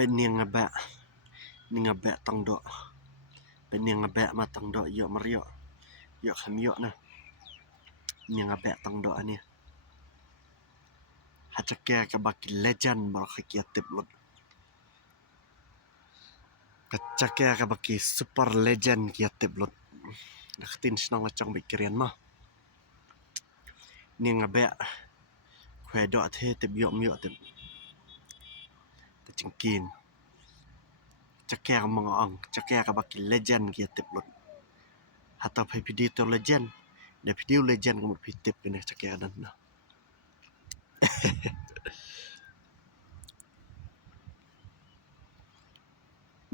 เป็นเนียงงะแบะนี่งะแบะตังดอเป็นเนียงงะแบะมาตังดอเยอะมาเรียเยอะคำเยอะนะเนียงงะแบะตังดออันนี้หาจะแก้กับบักเลเจนด์บ่ค่อยเกียรติบลดก็จะแก้กับบักซุปเปอร์เลเจนด์เกียรติบลดนักตินสนองละจังไปเรียนมาเนียงงะแบะแขวดอเทติบเยอะเยอะติบแต่จริงกินจะแก้กับมังอ่องจะแก้กับบักเลเจนด์เกียรติบลดหาต่อไปพีดีตัวเลเจนด์เดี๋ยวพีดีเลเจนด์ก็หมดพีติบกันจะแก้นั้นนะ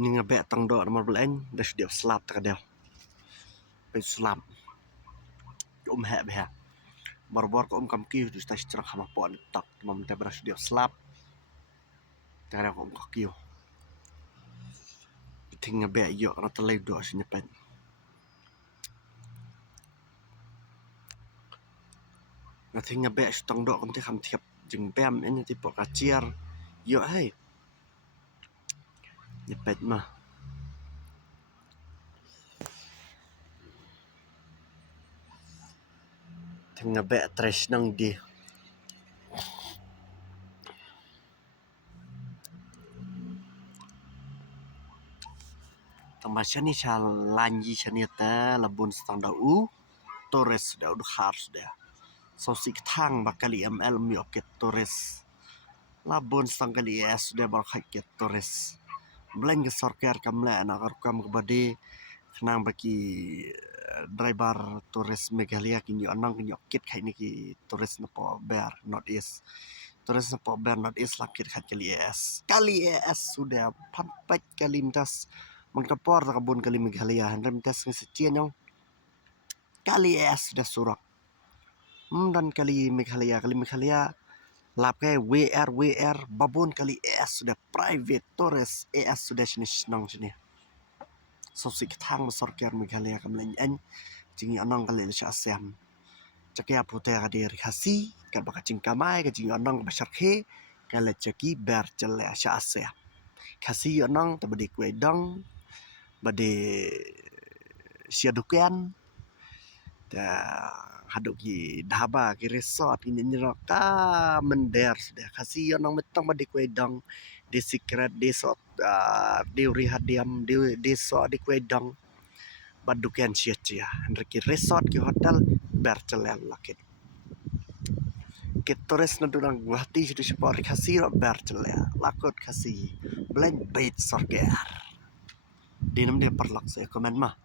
นี่งะแบะตังดอมาเล่นเดี๋ยวสลับตะเดียวเป็นสลับแหะแหะบอร์ก็กำกิ้วดูสไตล์ตรังหามาปอนตักมันแต่บรัชเดียวสลับแต่เราก็กิ้วทิ้งงะแบะเยอะนะตะเลยดอสิเนี่ยเป็นนะทิ้งงะแบะตังดอกันที่คำเทียบจึงแปมอันนี้ที่ปกาเจียร์เยอะให้เนี่ยเป็ดมาทิ้งงะแบะเทรชนังดีธรรมชาตินี่ชาลันยีชนิดแต่ละบุนสตังดาตอเรสเดาดูคาร์สเดาสาวสิกทางบักกะลี ML มีโอเกตตอเรสลาบุนสตังกะลี S เดาบักให้เกตตอเรสบลังกะสอร์เกอร์กำแลนะกะกำกะบดีขนางบักกีไดรเบอร์ตอเรสเมกาเลียกินอยู่อันนั้นกินอยู่เกตไข่นี่กีตอเรสนะปอเบอร์นอตอีสตอเรสนะปอเบอร์นอตอีสลักเกตขัดกะลี S กะลี S สุดาพันเป็ดกะลิมตัสมันก็ปอร์ตะกะบุนกะลิเมกาเลียหันเรมตัสงสิเจียนยองกะลี S เดสุรักdan kali Meghalaya lap kai WR babon kali S sudah private Torres AS sudah jenis nang sini so sik thang sorker Meghalaya kamlen an jingi anang kali cha asem chakya puter dir khasi ka baka cingkamai ka jingi anang basharkhe kala chaki ber chale cha asem khasi anang tabadi kwedang bade siadukan da hadoki dhaba ki resort ini neraka mender sudah kasih orang metang badi kuedang di secret di sot di rihadiam di sot di kuedang badukan cia-cia henriki resort ki hotel bercelel lakit kitores na durang guhati di sport kasih bercelel lakot kasih blend bait sorger dinam dia perlak saya komen mah